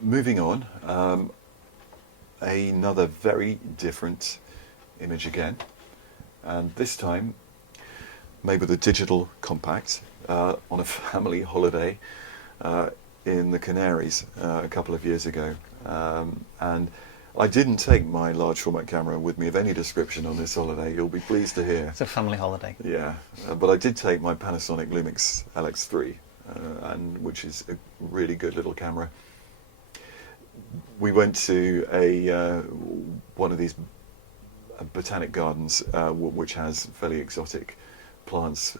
moving on, another very different image again, and this time made with a digital compact on a family holiday in the Canaries a couple of years ago, and I didn't take my large format camera with me of any description on this holiday, you'll be pleased to hear. It's a family holiday. Yeah, but I did take my Panasonic Lumix LX3, and which is a really good little camera. We went to one of these botanic gardens, which has fairly exotic plants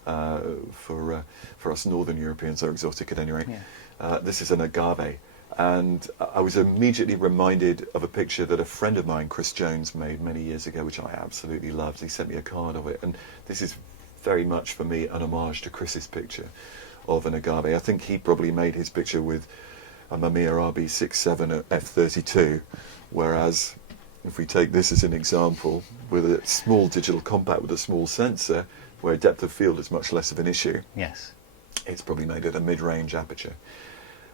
for us Northern Europeans. Are exotic at any rate. Yeah. This is an agave, and I was immediately reminded of a picture that a friend of mine, Chris Jones, made many years ago, which I absolutely loved. He sent me a card of it, and this is very much for me an homage to Chris's picture of an agave. I think he probably made his picture with a Mamiya RB67 f32, whereas if we take this as an example, with a small digital compact with a small sensor, where depth of field is much less of an issue, Yes. it's probably made at a mid-range aperture.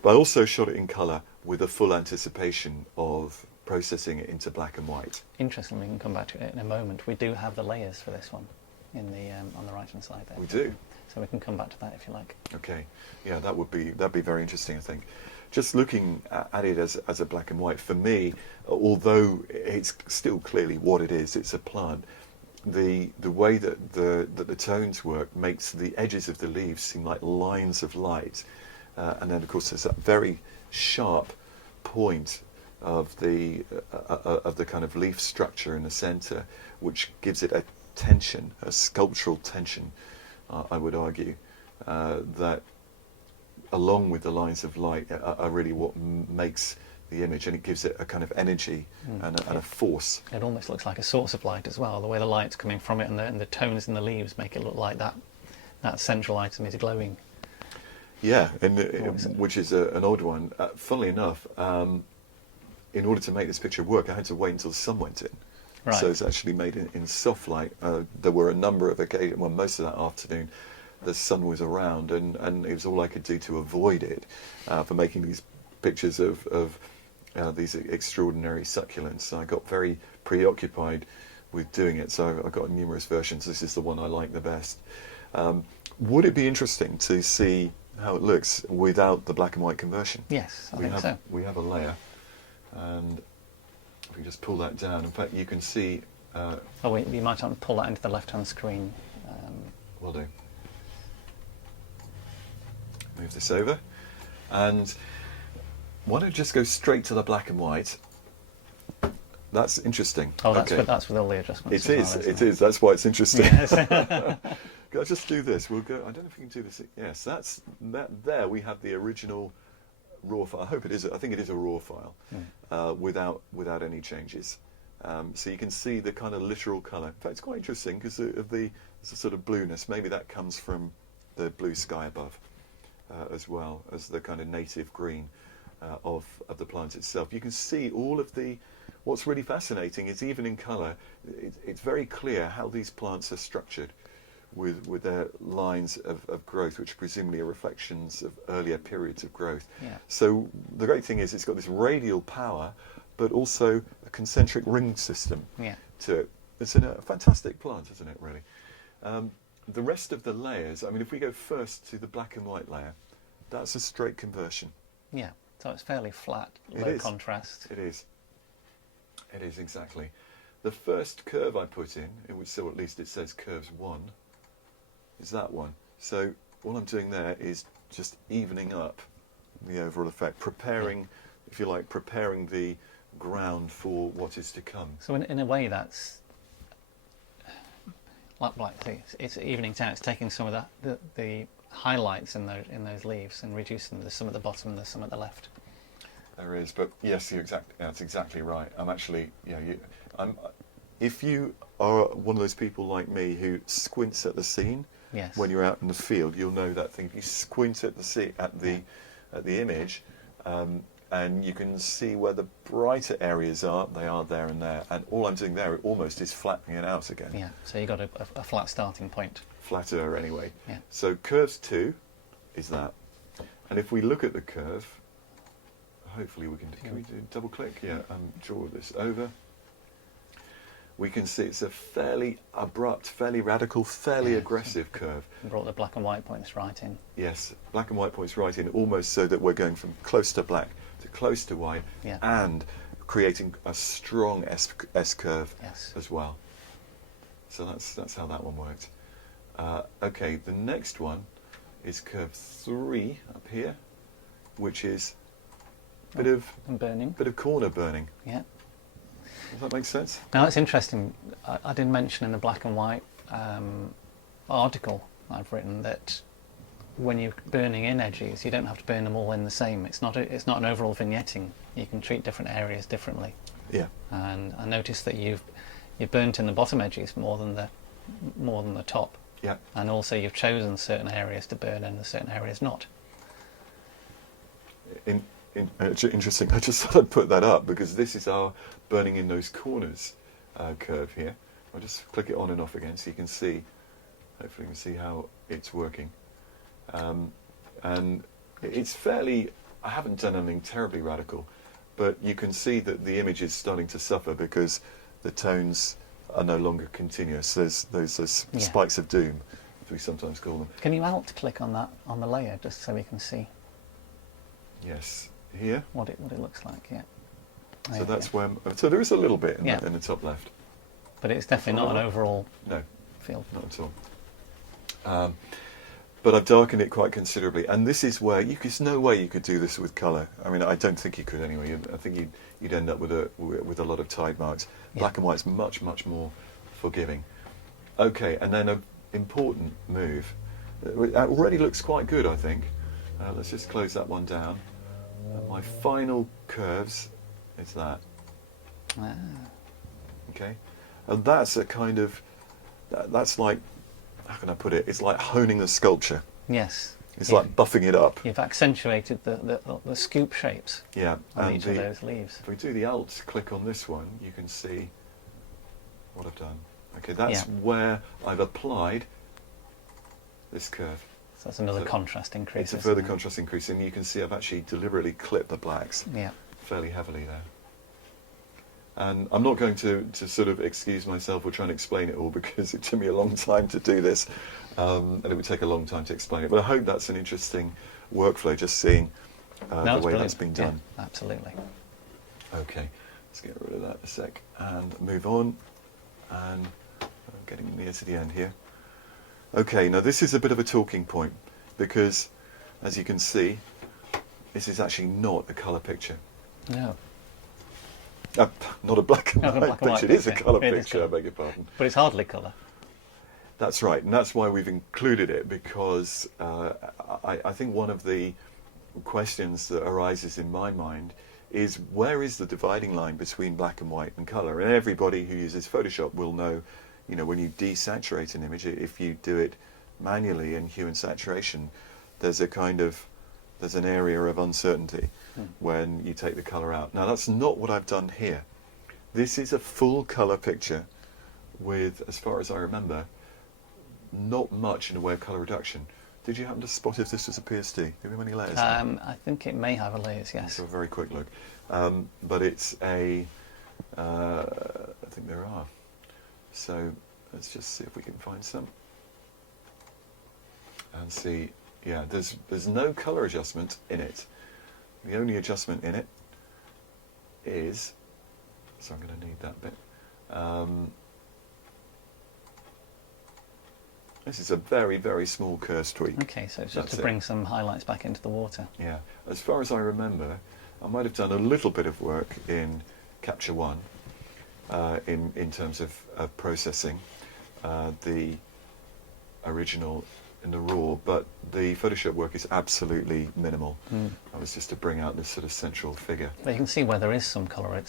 But I also shot it in colour with a full anticipation of processing it into black and white. Interestingly, we can come back to it in a moment. We do have the layers for this one in the on the right-hand side there. We do. So we can come back to that if you like. Okay. Yeah, that'd be very interesting, I think. Just looking at it as a black and white, for me, although it's still clearly what it is, it's a plant, the way that the tones work makes the edges of the leaves seem like lines of light. And then, of course, there's that very sharp point of the kind of leaf structure in the centre, which gives it a tension, a sculptural tension, I would argue, that along with the lines of light are really what makes the image, and it gives it a kind of energy and a force. It almost looks like a source of light as well. The way the light's coming from it and the tones in the leaves make it look like that central item is glowing. Yeah, and which is an odd one. Funnily enough, in order to make this picture work, I had to wait until the sun went in. Right. So it's actually made in soft light. There were a number of occasions, well, most of that afternoon, the sun was around, and it was all I could do to avoid it for making these pictures of these extraordinary succulents. I got very preoccupied with doing it, so I got numerous versions. This is the one I like the best. Would it be interesting to see how it looks without the black and white conversion? Yes, I think so. We have a layer, and if we just pull that down, in fact you can see... oh wait, you might want to pull that into the left-hand screen. Will do. Move this over, and why don't I just go straight to the black and white? That's interesting. Oh, that's, okay. That's with all the adjustments. It is. That's why it's interesting. Yes. Can I just do this? We'll go. I don't know if we can do this. Yes, that's that. There we have the original raw file. I hope it is. I think it is a raw file, without any changes. So you can see the kind of literal colour. In fact, it's quite interesting because of the sort of blueness. Maybe that comes from the blue sky above, as well as the kind of native green of the plant itself. You can see all of the. What's really fascinating is even in colour, it's very clear how these plants are structured, with their lines of growth, which presumably are reflections of earlier periods of growth. Yeah. So the great thing is it's got this radial power, but also a concentric ring system to it. It's a fantastic plant, isn't it, really? The rest of the layers, I mean, if we go first to the black and white layer, that's a straight conversion. Yeah, so it's fairly flat, low contrast. It is. It is, exactly. The first curve I put in, so at least it says curves 1, is that one. So all I'm doing there is just evening up the overall effect, preparing, if you like, preparing the ground for what is to come. So in a way that's like it's evening out. It's taking some of that the highlights in those leaves and reducing some at the bottom and some at the left. There is, but yes, that's exactly right. I'm actually, if you are one of those people like me who squints at the scene, when you're out in the field, you'll know that thing. If you squint at the image, and you can see where the brighter areas are. They are there and there, and all I'm doing there almost is flattening it out again. Yeah. So you got a flat starting point. Flatter anyway. Yeah. So curves 2 is that, and if we look at the curve, hopefully we can we do double click? Yeah, draw this over. We can see it's a fairly abrupt, fairly radical, fairly aggressive curve. Brought the black and white points right in. Yes, black and white points right in, almost so that we're going from close to black to close to white, and creating a strong S curve as well. So that's how that one worked. Okay, the next one is curve 3 up here, which is a bit of corner burning. Yeah. Does that make sense? Now it's interesting. I did mention in the black and white article I've written that when you're burning in edges, you don't have to burn them all in the same. It's not an overall vignetting. You can treat different areas differently. Yeah. And I noticed that you've burnt in the bottom edges more than the top. Yeah. And also you've chosen certain areas to burn and certain areas not. Interesting. I just thought I'd put that up because this is our burning in those corners curve here. I'll just click it on and off again so you can see. Hopefully you can see how it's working. And it's fairly, I haven't done anything terribly radical, but you can see that the image is starting to suffer because the tones are no longer continuous. There's those spikes of doom, as we sometimes call them. Can you alt click on that on the layer just so we can see? Yes, here. What it looks like, yeah. So that's where. So there is a little bit in the top left. But it's definitely not an overall field. Not at all. But I've darkened it quite considerably, and this is where there's no way you could do this with colour. I mean, I don't think you could anyway. I think you'd end up with a lot of tide marks. Black and white's much more forgiving. Okay, and then an important move. It already looks quite good, I think. Let's just close that one down. My final curves is that. Okay, and that's a kind of that's like, how can I put it? It's like honing the sculpture. Yes. It's like buffing it up. You've accentuated the scoop shapes. Yeah. On each of those leaves. If we do the alt click on this one, you can see what I've done. Okay, that's where I've applied this curve. So that's another contrast increase. It's a further contrast increase, and you can see I've actually deliberately clipped the blacks fairly heavily there. And I'm not going to sort of excuse myself or try and explain it all because it took me a long time to do this, and it would take a long time to explain it. But I hope that's an interesting workflow, just seeing the way that's been done. Yeah, absolutely. Okay, let's get rid of that a sec and move on. And I'm getting near to the end here. Okay, now this is a bit of a talking point because, as you can see, this is actually not a colour picture. No. Not a black and white picture. It is a colour picture, I beg your pardon. But it's hardly colour. That's right, and that's why we've included it, because I think one of the questions that arises in my mind is where is the dividing line between black and white and colour? And everybody who uses Photoshop will know, when you desaturate an image, if you do it manually in hue and saturation, there's an area of uncertainty when you take the colour out. Now that's not what I've done here. This is a full colour picture with, as far as I remember, not much in the way of colour reduction. Did you happen to spot if this was a PSD? Do we have any layers? I think it may have a layers, yes. So a very quick look. But it's I think there are. So let's just see if we can find some. And see, there's no colour adjustment in it. The only adjustment in it is, so I'm going to need that bit. This is a very, very small curse tweak. Okay, so it's just to bring some highlights back into the water. Yeah, as far as I remember, I might have done a little bit of work in Capture One, in terms of processing the original in the RAW, but the Photoshop work is absolutely minimal. That was just to bring out this sort of central figure. But you can see where there is some colour. I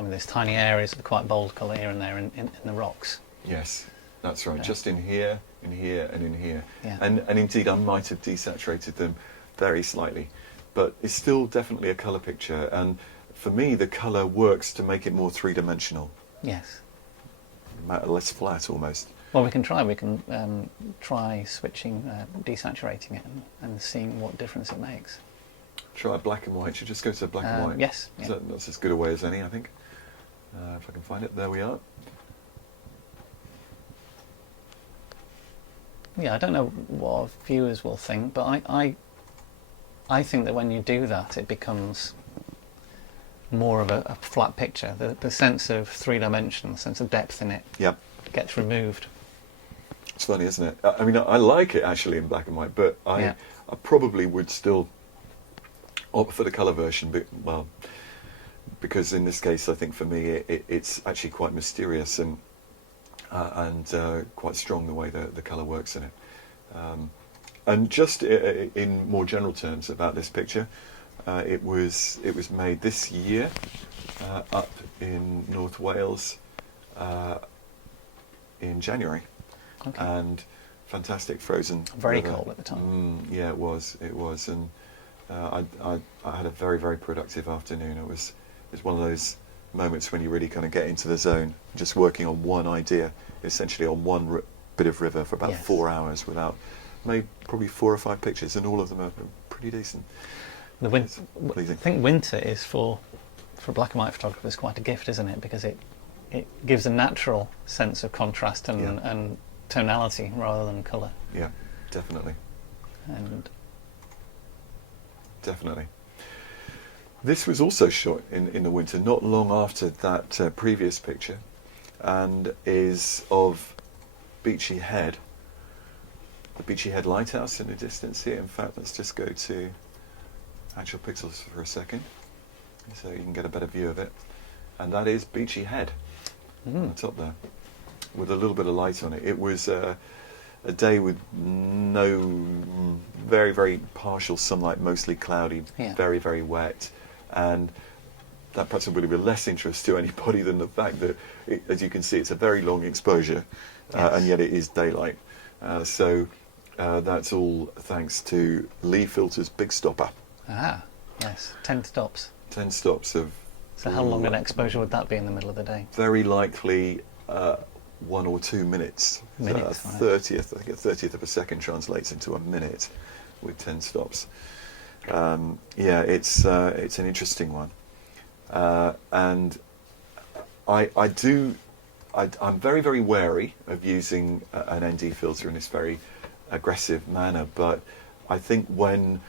mean, there's tiny areas of quite bold colour here and there in the rocks. Yes, that's right. Just in here, and in here. Yeah. And indeed, I might have desaturated them very slightly, but it's still definitely a colour picture. And for me, the colour works to make it more three-dimensional. Yes. Less flat, almost. Well, we can try. We can try switching, desaturating it, and seeing what difference it makes. try black and white. Should just go to black and white. Yes. Yeah. That's as good a way as any, I think. If I can find it, there we are. Yeah, I don't know what our viewers will think, but I think that when you do that, it becomes more of a flat picture. The sense of 3 dimension, the sense of depth in it, Yep. gets removed. It's funny, isn't it? I mean, I like it actually in black and white, but I probably would still opt for the colour version. Because in this case, I think for me, it's actually quite mysterious and quite strong the way the colour works in it. And just in more general terms about this picture, it was made this year up in North Wales in January. Okay. And fantastic frozen. Very weather. cold at the time. Yeah, it was, and I had a very, very productive afternoon. It was one of those moments when you really kind of get into the zone, just working on one idea, essentially on one bit of river for about 4 hours without, made probably 4 or 5 pictures, and all of them are pretty decent. I think winter is for black and white photographers quite a gift, isn't it? Because it gives a natural sense of contrast and tonality rather than colour. Yeah, definitely. And definitely. This was also shot in the winter, not long after that previous picture, and is of Beachy Head, the Beachy Head Lighthouse in the distance here. In fact, let's just go to actual pixels for a second, so you can get a better view of it. And that is Beachy Head on the top there, with a little bit of light on it. It was a day with no, very, very partial sunlight, mostly cloudy, very, very wet. And that perhaps will be less interest to anybody than the fact that, as you can see, it's a very long exposure, and yet it is daylight. So that's all thanks to Lee Filter's Big Stopper. Ah, yes, 10 stops. 10 stops of... So how long an exposure would that be in the middle of the day? Very likely 1 or 2 minutes. Minutes, so I think a 30th of a second translates into a minute with 10 stops. Yeah, it's an interesting one. And I'm very, very wary of using an ND filter in this very aggressive manner, but I think when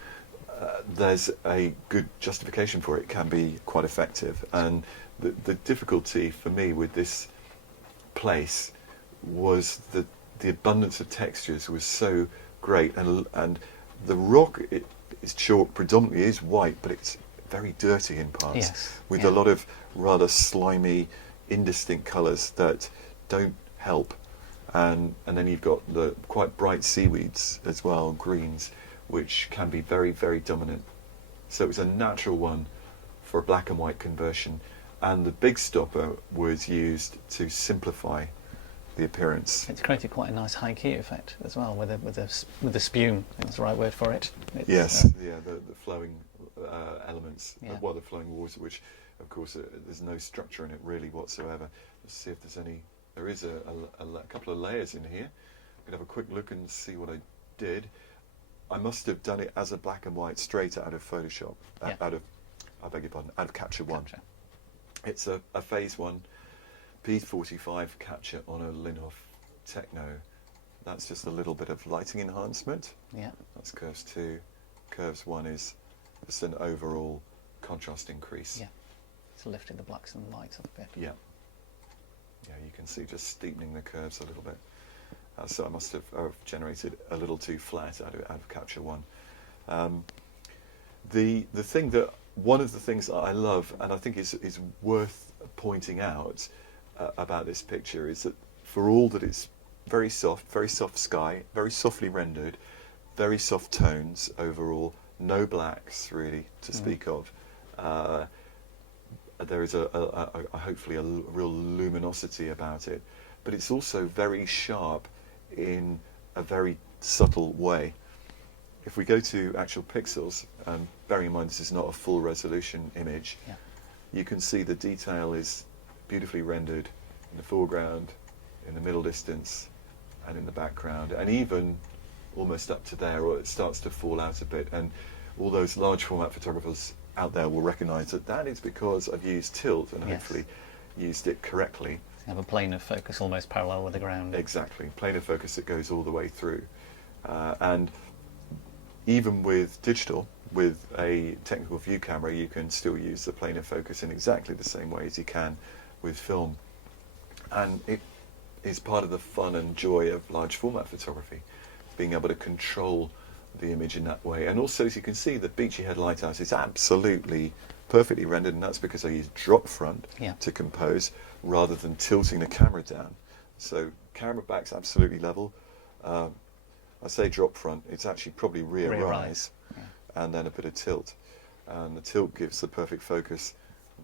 there's a good justification for it, it can be quite effective. And the difficulty for me with this place was that the abundance of textures was so great, and the rock is chalk predominantly is white, but it's very dirty in parts, with a lot of rather slimy, indistinct colours that don't help. And then you've got the quite bright seaweeds as well, greens, which can be very, very dominant. So it was a natural one for a black and white conversion, and the Big Stopper was used to simplify the appearance. It's created quite a nice high key effect as well, with the spume. I think that's the right word for it. It's, yes, the flowing elements, the flowing water, which of course there's no structure in it really whatsoever. Let's see if there's any. There is a couple of layers in here. I can have a quick look and see what I did. I must have done it as a black and white straight out of Photoshop, out of Capture One. It's a Phase 1 P45 capture on a Linhof Techno. That's just a little bit of lighting enhancement. Yeah. That's Curves 2. Curves 1 is just an overall contrast increase. Yeah. It's lifting the blacks and whites up a bit. Yeah. Yeah, you can see just steepening the curves a little bit. So I must have generated a little too flat out of Capture One. The thing that one of the things that I love, and I think is worth pointing out about this picture, is that for all that it's very soft sky, very softly rendered, very soft tones overall, no blacks really to speak of. There is hopefully a real luminosity about it, but it's also very sharp in a very subtle way. If we go to actual pixels, bearing in mind this is not a full resolution image, you can see the detail is beautifully rendered in the foreground, in the middle distance, and in the background, and even almost up to there, or it starts to fall out a bit. And all those large format photographers out there will recognise that that is because I've used tilt and Yes. hopefully used it correctly. You have a plane of focus almost parallel with the ground. Exactly, plane of focus that goes all the way through. And even with digital, with a technical view camera, you can still use the plane of focus in exactly the same way as you can with film. And it is part of the fun and joy of large format photography, being able to control the image in that way. And also, as you can see, the Beachy Head Lighthouse is absolutely perfectly rendered, and that's because I use drop front Yeah. to compose rather than tilting the camera down. So camera back's absolutely level. I say drop front, it's actually probably rear rise, Yeah. and then a bit of tilt. And the tilt gives the perfect focus,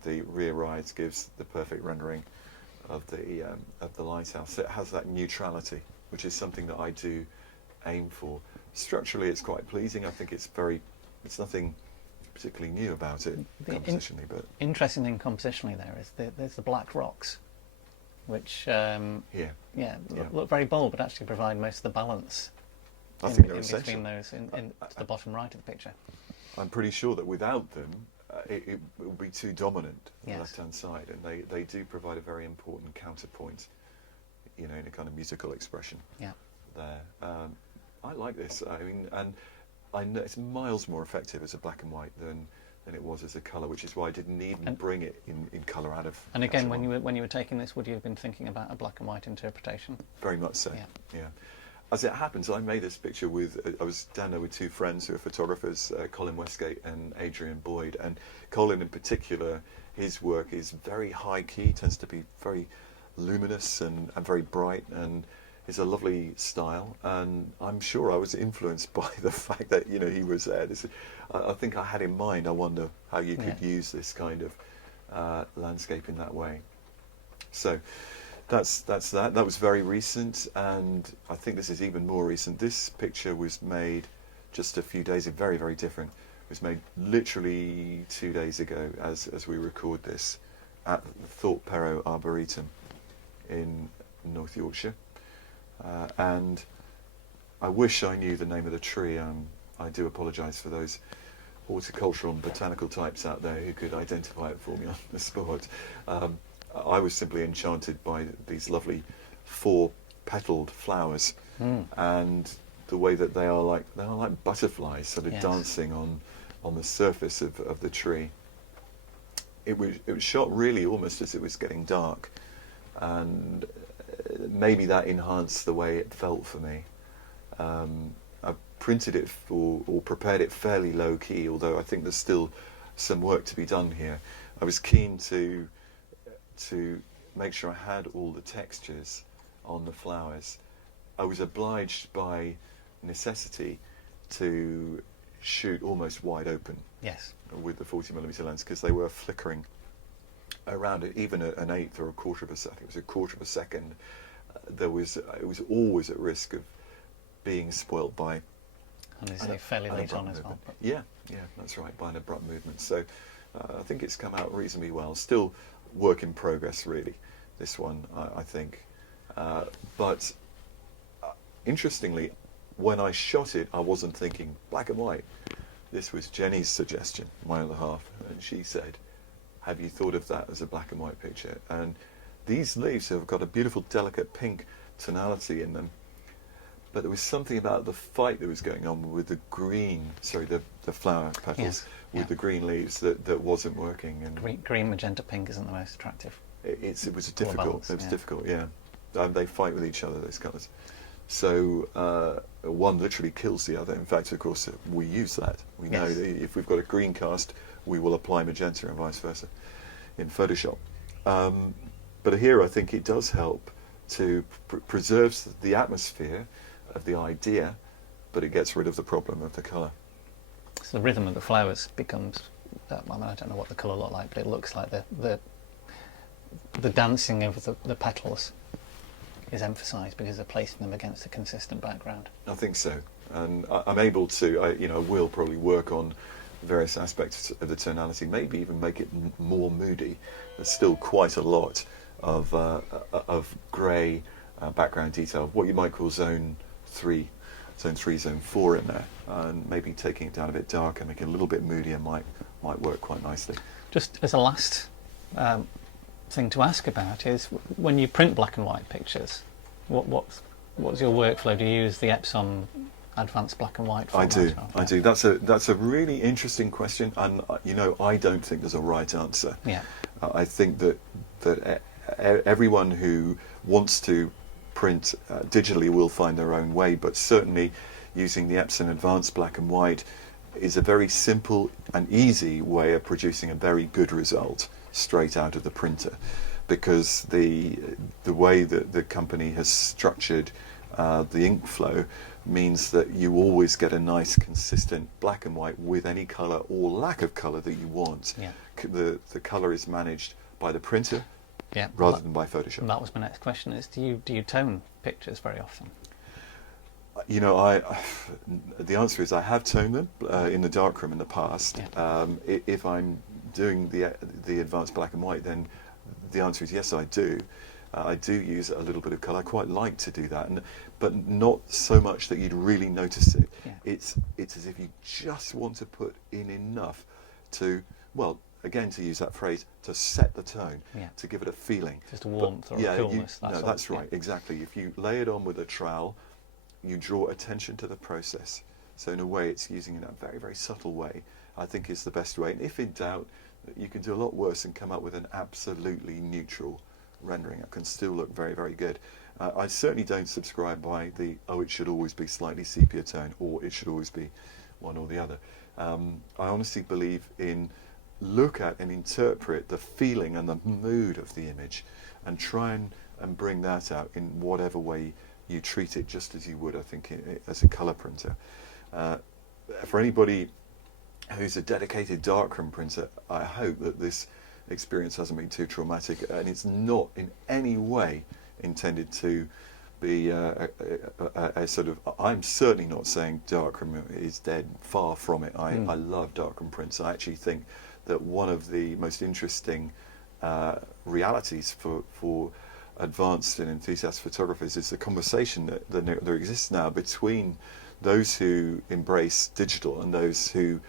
the rear rise gives the perfect rendering of the lighthouse. So it has that neutrality, which is something that I do aim for. Structurally, it's quite pleasing. I think it's nothing particularly new about it compositionally, but Interesting thing compositionally there is there's the black rocks, which look very bold, but actually provide most of the balance. I think they're in essential. between those, to the bottom right of the picture. I'm pretty sure that without them, it would be too dominant on Yes. the left-hand side, and they do provide a very important counterpoint, in a kind of musical expression. Yeah. There, I like this. I mean, and I know it's miles more effective as a black and white than it was as a colour, which is why I didn't even bring it in colour out of. And again, when Capture you were taking this, would you have been thinking about a black and white interpretation? Very much so. Yeah. Yeah. As it happens, I made this picture with. I was down there with two friends who are photographers, Colin Westgate and Adrian Boyd. And Colin, in particular, his work is very high key, tends to be very luminous and very bright, and is a lovely style. And I'm sure I was influenced by the fact that he was there. I think I had in mind. I wonder how you could use this kind of landscape in that way. So. That's that. That was very recent, and I think this is even more recent. This picture was made just a few days ago, very, very different. It was made literally 2 days ago as we record this at the Thorpe Perrow Arboretum in North Yorkshire. And I wish I knew the name of the tree. I do apologise for those horticultural and botanical types out there who could identify it for me on the spot. I was simply enchanted by these lovely 4-petaled flowers, and the way that they are like butterflies, sort of dancing on the surface of the tree. It was shot really almost as it was getting dark, and maybe that enhanced the way it felt for me. I printed it or prepared it fairly low key, although I think there's still some work to be done here. I was keen to make sure I had all the textures on the flowers. I was obliged by necessity to shoot almost wide open. Yes. With the 40mm lens, because they were flickering around it, even an eighth or a quarter of a second. It was a quarter of a second. It was always at risk of being spoilt by. And is it fairly late on as well? Yeah, that's right, by an abrupt movement. So I think it's come out reasonably well. Still work in progress, really, this one, I think. But interestingly, when I shot it, I wasn't thinking black and white. This was Jenny's suggestion, my other half, and she said, have you thought of that as a black and white picture? And these leaves have got a beautiful, delicate pink tonality in them. But there was something about the fight that was going on with the green, the flower petals, with the green leaves that wasn't working. And green, magenta, pink isn't the most attractive. It was difficult. It was difficult, yeah. They fight with each other, those colours. So one literally kills the other. In fact, of course, we use that. We know that if we've got a green cast, we will apply magenta and vice versa in Photoshop. But here I think it does help to preserve the atmosphere of the idea, but it gets rid of the problem of the colour. So the rhythm of the flowers becomes, I don't know what the colour looked like, but it looks like the dancing of the petals is emphasised because they're placing them against a consistent background. I think so, and I'm able to, I will probably work on various aspects of the tonality, maybe even make it more moody. There's still quite a lot of grey background detail, what you might call zone 3 zone 3, zone 4 in there, and maybe taking it down a bit darker, making it a little bit moodier might work quite nicely. Just as a last thing to ask about is, when you print black and white pictures, what's your workflow? Do you use the Epson advanced black and white format? I do. That's a really interesting question, and I don't think there's a right answer. Yeah. I think that everyone who wants to print digitally will find their own way, but certainly using the Epson advanced black and white is a very simple and easy way of producing a very good result straight out of the printer, because the way that the company has structured the ink flow means that you always get a nice consistent black and white with any colour or lack of colour that you want. Yeah. The colour is managed by the printer, yeah, rather than by Photoshop. That was my next question: is do you tone pictures very often? The answer is I have toned them in the darkroom in the past. Yeah. If I'm doing the advanced black and white, then the answer is yes, I do. I do use a little bit of colour. I quite like to do that, but not so much that you'd really notice it. Yeah. It's as if you just want to put in enough to, well, again, to use that phrase, to set the tone, Yeah. to give it a feeling. Just a warmth or a coolness. That's right, exactly. If you lay it on with a trowel, you draw attention to the process. So in a way, it's using it in a very, very subtle way, I think is the best way. And if in doubt, you can do a lot worse and come up with an absolutely neutral rendering. It can still look very, very good. I certainly don't subscribe by it should always be slightly sepia tone, or it should always be one or the other. I honestly believe in look at and interpret the feeling and the mood of the image, and try and bring that out in whatever way you treat it, just as you would, I think, as a colour printer. For anybody who's a dedicated darkroom printer, I hope that this experience hasn't been too traumatic, and it's not in any way intended to be a sort of, I'm certainly not saying darkroom is dead, far from it. I love darkroom prints. I actually think that one of the most interesting realities for advanced and enthusiast photographers is the conversation that there exists now between those who embrace digital and those who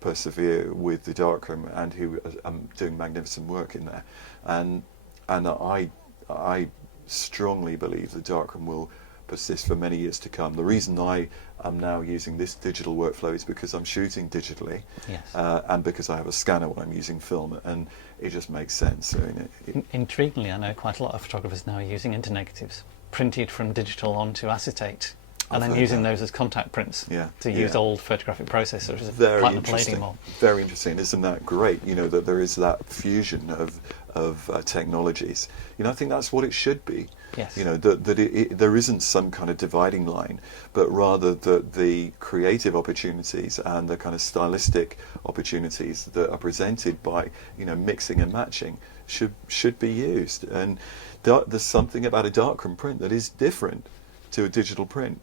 persevere with the darkroom and who are doing magnificent work in there. And I strongly believe the darkroom will persist for many years to come. The reason I am now using this digital workflow is because I'm shooting digitally, Yes. And because I have a scanner when I'm using film, and it just makes sense. So Intriguingly, I know quite a lot of photographers now are using internegatives printed from digital onto acetate, and then using those as contact prints to use old photographic processors, very platinum interesting. palladium. Very interesting. Isn't that great? That there is that fusion of technologies. I think that's what it should be. Yes. That there isn't some kind of dividing line, but rather that the creative opportunities and the kind of stylistic opportunities that are presented by mixing and matching should be used. And there's something about a darkroom print that is different to a digital print.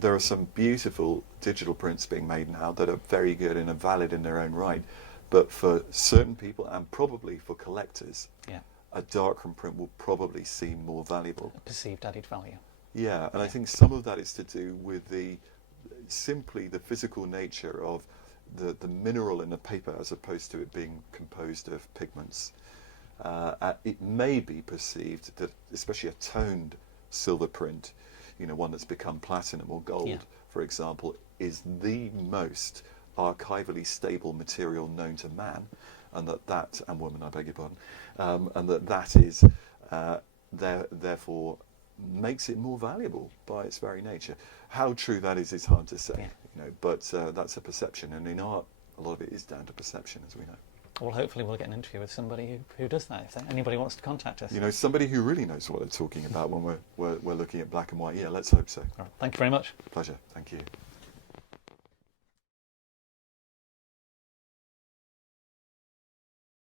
There are some beautiful digital prints being made now that are very good and are valid in their own right, but for certain people and probably for collectors, a darkroom print will probably seem more valuable. A perceived added value. Yeah, and I think some of that is to do with simply the physical nature of the mineral in the paper, as opposed to it being composed of pigments. It may be perceived that, especially a toned silver print, one that's become platinum or gold, for example, is the most archivally stable material known to man, and and woman, I beg your pardon, and that is therefore makes it more valuable by its very nature. How true that is hard to say, but that's a perception, and in art, a lot of it is down to perception, as we know. Well, hopefully we'll get an interview with somebody who does that, if anybody wants to contact us. Somebody who really knows what they're talking about when we're looking at black and white. Yeah, let's hope so. All right. Thank you very much. Pleasure. Thank you.